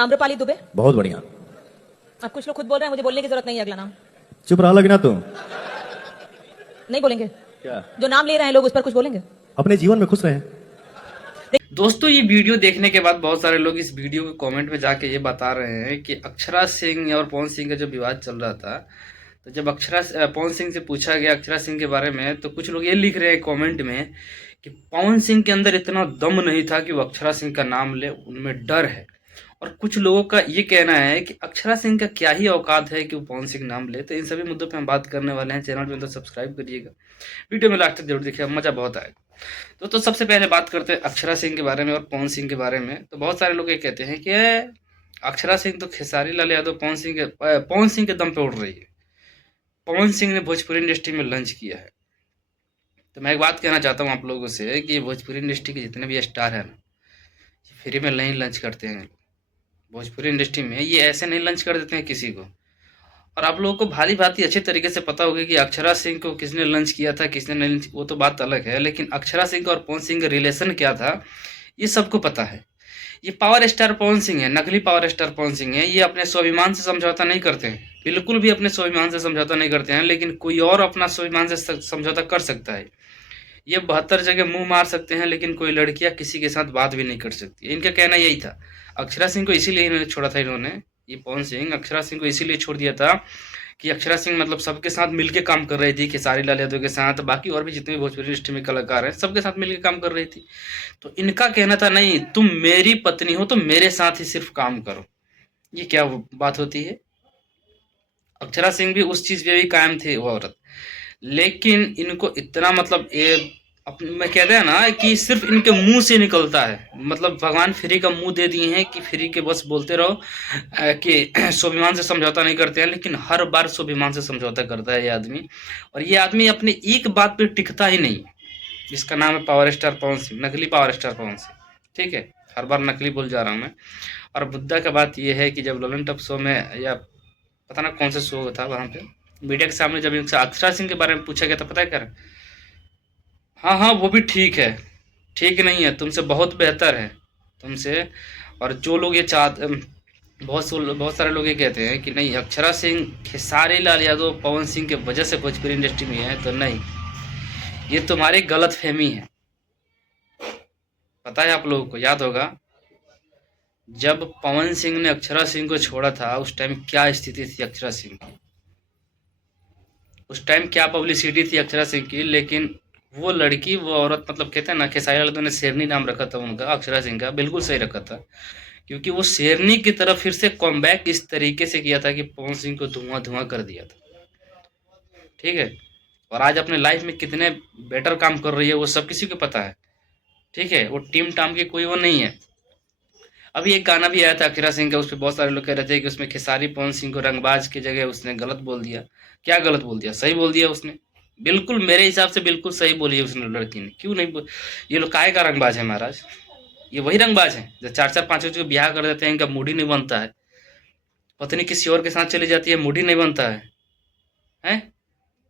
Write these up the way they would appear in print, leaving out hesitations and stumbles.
आम्रपाली दुबे। बहुत बढ़िया। अब कुछ लोग खुद बोल रहे हैं, मुझे बोलने की जरूरत नहीं है अगला नाम। चुप रहा लगे ना तुम। नहीं बोलेंगे? क्या जो नाम ले रहे हैं लोग उस पर कुछ बोलेंगे? अपने जीवन में खुश रहे। दोस्तों ये वीडियो देखने के बाद बहुत सारे लोग इस वीडियो के कमेंट में जाके ये बता रहे हैं कि अक्षरा सिंह और पवन सिंह का जो विवाद चल रहा था, तो जब पवन सिंह से पूछा गया अक्षरा सिंह के बारे में, तो कुछ लोग ये लिख रहे हैं कमेंट में कि पवन सिंह के अंदर इतना दम नहीं था कि वो अक्षरा सिंह का नाम ले, उनमें डर है। और कुछ लोगों का ये कहना है कि अक्षरा सिंह का क्या ही औकात है कि वो पवन सिंह नाम ले। तो इन सभी मुद्दों पे हम बात करने वाले हैं। चैनल पे तो सब्सक्राइब करिएगा, वीडियो में लास्ट तक जरूर देखिएगा, मजा बहुत आएगा। तो सबसे पहले बात करते हैं अक्षरा सिंह के बारे में और पवन सिंह के बारे में। तो बहुत सारे लोग ये कहते हैं कि अक्षरा सिंह तो खेसारी लाल यादव पवन सिंह के दम पे उड़ रही है। पवन सिंह ने भोजपुरी इंडस्ट्री में लंच किया है। तो मैं एक बात कहना चाहता हूँ आप लोगों से कि भोजपुरी इंडस्ट्री के जितने भी स्टार हैं ना, फ्री में नहीं लंच करते हैं। भोजपुरी इंडस्ट्री में ये ऐसे नहीं लंच कर देते हैं किसी को। और आप लोगों को भाली भांति अच्छे तरीके से पता होगा कि अक्षरा सिंह को किसने लंच किया था, किसने नहीं, वो तो बात अलग है। लेकिन अक्षरा सिंह और पवन सिंह का रिलेशन क्या था ये सबको पता है। ये पावर स्टार पवन सिंह है, नकली पावर स्टार पवन सिंह है। ये अपने स्वाभिमान से समझौता नहीं करते हैं, बिल्कुल भी अपने स्वाभिमान से समझौता नहीं करते हैं। लेकिन कोई और अपना स्वाभिमान से समझौता कर सकता है। ये 72 जगह मुंह मार सकते हैं, लेकिन कोई लड़कियां किसी के साथ बात भी नहीं कर सकती। इनका कहना यही था। अक्षरा सिंह को इसीलिए इन्होंने छोड़ा था, इन्होंने ये पवन सिंह अक्षरा सिंह को इसीलिए छोड़ दिया था कि अक्षरा सिंह मतलब सबके साथ मिलके काम कर रही थी, खेसारी लाल यादव के साथ, बाकी और भी जितने भी भोजपुरी इंडस्ट्री में कलाकार हैं सबके साथ मिलके काम कर रही थी। तो इनका कहना था नहीं, तुम मेरी पत्नी हो तो मेरे साथ ही सिर्फ काम करो। ये क्या बात होती है? अक्षरा सिंह भी उस चीज पे भी कायम थे वो औरत। लेकिन इनको इतना मतलब मैं कहते हैं ना कि सिर्फ इनके मुंह से निकलता है, मतलब भगवान फ्री का मुंह दे दिए हैं कि फ्री के बस बोलते रहो कि स्वाभिमान से समझौता नहीं करते हैं। लेकिन हर बार स्वाभिमान से समझौता करता है ये आदमी। और ये आदमी अपने एक बात पे टिकता ही नहीं, जिसका नाम है पावर स्टार पवन सिंह, नकली पावर स्टार पवन सिंह। ठीक है, हर बार नकली बोल जा रहा हूँ मैं। और मुद्दा का बात यह है कि जब ललन टॉप शो में, या पता ना कौन सा शो था, वहाँ पे मीडिया के सामने जब इनसे अक्षरा सिंह के बारे में पूछा गया था, पता है क्या? हाँ वो भी ठीक है, ठीक नहीं है, तुमसे बहुत बेहतर है तुमसे। और जो लोग ये बहुत सारे लोग ये कहते हैं कि नहीं अक्षरा सिंह खेसारी लाल यादव पवन सिंह के वजह से भोजपुरी इंडस्ट्री में है, तो नहीं, ये तुम्हारी गलत फहमी है। पता है आप लोगों को, याद होगा जब पवन सिंह ने अक्षरा सिंह को छोड़ा था, उस टाइम क्या स्थिति थी अक्षरा सिंह की, उस टाइम क्या पब्लिसिटी थी अक्षरा सिंह की। लेकिन वो लड़की, वो औरत, मतलब कहते हैं ना, खेसारी लाल यादव ने शेरनी नाम रखा था उनका, अक्षरा सिंह का बिल्कुल सही रखा था। क्योंकि वो शेरनी की तरफ फिर से कमबैक इस तरीके से किया था कि पवन सिंह को धुआं धुआं कर दिया था। ठीक है, और आज अपने लाइफ में कितने बेटर काम कर रही है वो सब किसी को पता है। ठीक है, वो टीम टाम की कोई वो नहीं है। अभी एक गाना भी आया था अक्षरा सिंह का, उस पर बहुत सारे लोग कह रहे थे कि उसमें खेसारी पवन सिंह को रंगबाज की जगह उसने गलत बोल दिया। क्या गलत बोल दिया? सही बोल दिया उसने, बिल्कुल मेरे हिसाब से बिल्कुल सही बोली है उसने, लड़की ने। क्यों नहीं ये लोग काहे का रंगबाज है महाराज? ये वही रंगबाज है जो 4-4 5 ब्याह कर देते हैं, इनका मूड ही नहीं बनता है, पत्नी किसी और के साथ चली जाती है, मूड ही नहीं बनता है, हैं?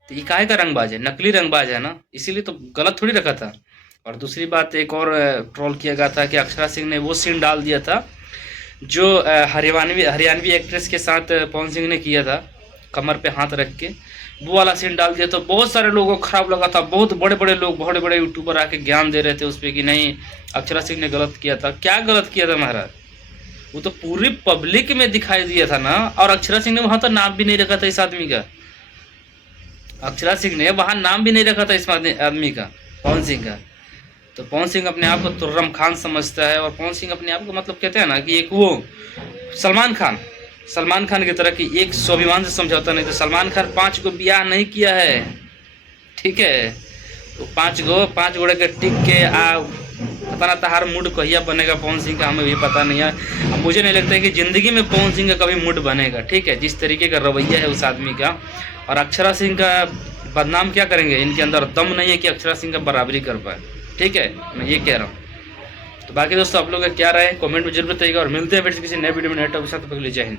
तो ये काहे का रंगबाज है? नकली रंगबाज है ना, इसीलिए तो गलत थोड़ी रखा था। और दूसरी बात, एक और ट्रोल किया गया था कि अक्षरा सिंह ने वो सीन डाल दिया था जो हरियाणवी एक्ट्रेस के साथ पवन सिंह ने किया था, कमर पे हाथ रख के, वो वाला सीन डाल दिया। तो बहुत सारे लोगों को खराब लगा था। बहुत बड़े बड़े लोग, बड़े बड़े यूट्यूबर आके ज्ञान दे रहे थे उस पर कि नहीं अक्षरा सिंह ने गलत किया था। क्या गलत किया था महाराज? वो तो पूरी पब्लिक में दिखाई दिया था ना। और अक्षरा सिंह ने वहां तो नाम भी नहीं रखा था इस आदमी का, अक्षरा सिंह ने वहां नाम भी नहीं रखा था इस आदमी का, पवन सिंह का। तो पवन सिंह अपने आप को तुर्रम खान समझता है। और पवन सिंह अपने आप को मतलब कहते हैं ना कि एक वो सलमान खान की तरह की एक स्वाभिमान से समझौता नहीं। तो सलमान खान 5 को ब्याह नहीं किया है, ठीक है, तो 5 घोड़े के टिक के पता ना तहार मूड कहिया बनेगा पवन सिंह का, हमें भी पता नहीं है। अब मुझे नहीं लगता है कि जिंदगी में पवन सिंह का कभी मूड बनेगा। ठीक है, जिस तरीके का रवैया है उस आदमी का। और अक्षरा सिंह का बदनाम क्या करेंगे? इनके अंदर दम नहीं है कि अक्षरा सिंह का बराबरी कर पाए। ठीक है, मैं ये कह रहा हूँ। तो बाकी दोस्तों आप लोग क्या राय है कमेंट में जरूर बताइएगा। और मिलते हैं फिर किसी नए वीडियो में नए टॉपिक के साथ। जय हिंद।